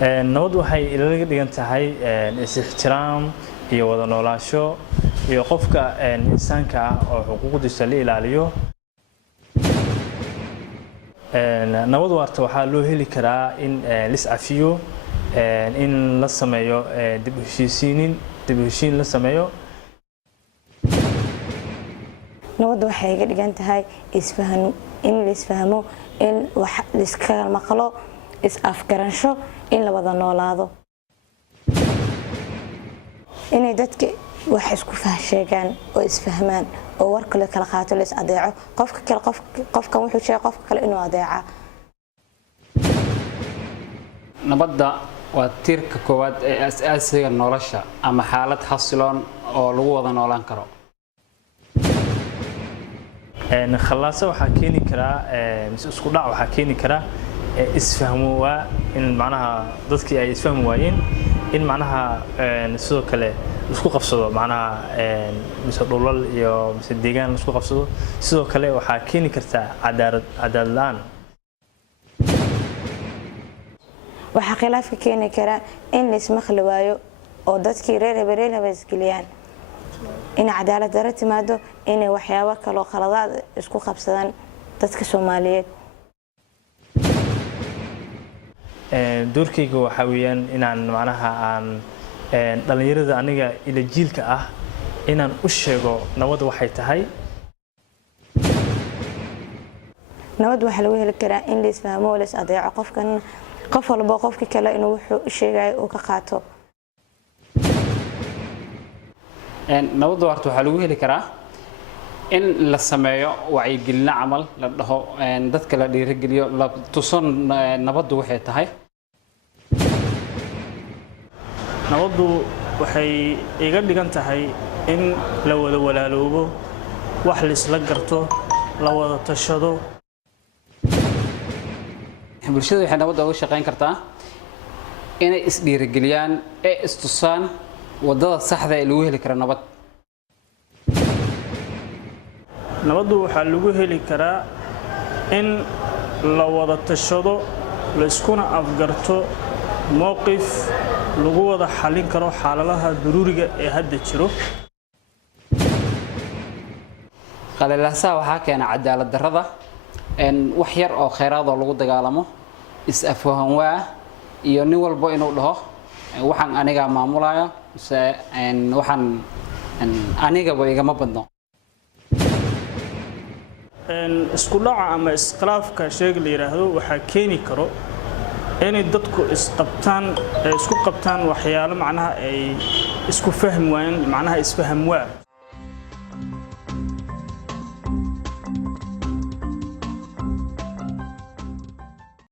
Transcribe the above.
nabad waxay ilaga dhigan tahay is-ixtiraam iyo wada noolaansho iyo qofka insaanka ah oo xuquuqdiisa la ilaaliyo. nabad waarta waxaa loo heli karaa in la iscafiyo, in la sameeyo dib u heshiisiin la sameeyo. nabad waxay iga dhigan tahay in la isfahmo, in wax la iska maqlo, is-afgaransho, in la wada noolaado. inay dadka wax isku sheegaan oo isfahmaan oo war kale kala qaato la is adeeco qofkan wuxuu sheegay qofka kale inuu adeeca. nabadda waa tiirka koowaad ee asaasiga nolosha ama xaalad xasiloon oo lagu wada noolaan karo. khalaasa waxaa keeni karaa isku dhac waxaa keeni karaa isfahmo waa in macnaha dadkii ay isfahmi waayeen in macnaha sidoo kale isku qabsado macnaha mise dhulal iyo mise deegaan isku qabsado. sidoo kale waxaa keeni kartaa cadaalad la'aan. waxaa khilaaf ka keeni kara in la ismaqli waayo oo dadkii reer hebel isgeliyaan, in cadaalad darro timaado, inay waxyaabo kale oo khaladaad isku qabsadaan dadka Soomaaliyeed. doorkayga waxa weeyaan inaan macnaha aan dhalinyarada aniga ila jiilka ah inaan u sheego nabad waxay tahay. nabad waxa lagu heli karaa in la isfahmo oo la is adeeco qof walba qofka kale inuu wuxuu sheegay oo ka qaato. nabad waarta waxaa lagu heli karaa in la sameeyo wacyigelin camal la dhaho dadka la dhiirigeliyo la tuso nabaddu waxay tahay. nabaddu waxay iga dhigan tahay in la wada walaaloobo, wax la isla garto, la wada tashado. bulshada waxay nabadda uga shaqeyn kartaa inay is dhiirigeliyaan ee istusaan wadada saxda ee lagu heli karo nabad. nabaddu waxaa lagu heli karaa in la wada tashado, la iskuna afgarto mowqif lagu wada xalin karo xaaladaha daruuriga ee hadda jiro. qalilaasaha waxaa keena cadaalad darrada, wax yar oo kheyraad oo lagu dagaalamo, is-afwahan waa iyo nin walba inuu dhaho waxaan aniga maamulayo mise waxaan anigaba igama badno. isku dhaca ama iskhilaafka sheeg la yiraahdo waxaa keeni karo inay dadku isku qabtaan waxyaalo macnaha ay isku fahmi waayeen, macnaha isfaham waa.